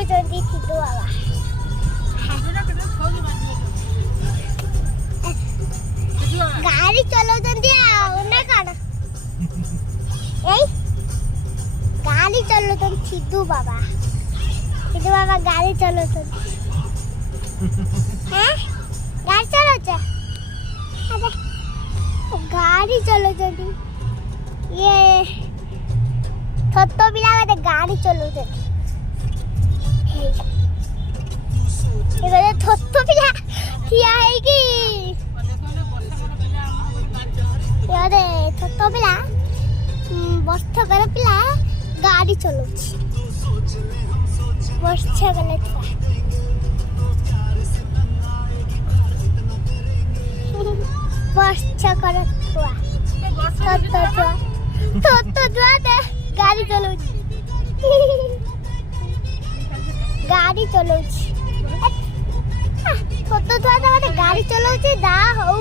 ଚଲଉଛନ୍ତି ସିଧୁ ବାବା। ଗାଡି ଚଲଉଛନ୍ତି ଆଉ ନା କଣ? ଏଇ ଗାଡି ଚଲଉଛନ୍ତି ସିଧୁ ବାବା। ସିଧୁ ବାବା ଗାଡି ଚଲଉଛନ୍ତି। ଗାଡି ଚଲଉଛ? ଗାଡି ଚଲଉଛନ୍ତି। ଇଏ ଛୋଟ ପିଲା ଗୋଟେ ଗାଡି ଚଲଉଛନ୍ତି। ଏବେ ଛୋଟ ପିଲା ଠିଆ ହେଇକି ଗୋଟେ ଛୋଟ ପିଲା ବର୍ଷକର ପିଲା ଗାଡି ଚଲଉଛି। ବର୍ଷକର ଛୁଆ ବର୍ଷକର ଛୁଆ ଛୋଟ ଛୁଆ ଗାଡି ଚଲଉଛି। ଗାଡି ଚଲଉଛି ଛୋଟ ଛୁଆ ତ ଗୋଟେ ଗାଡି ଚଲଉଛି। ଯା ହଉ।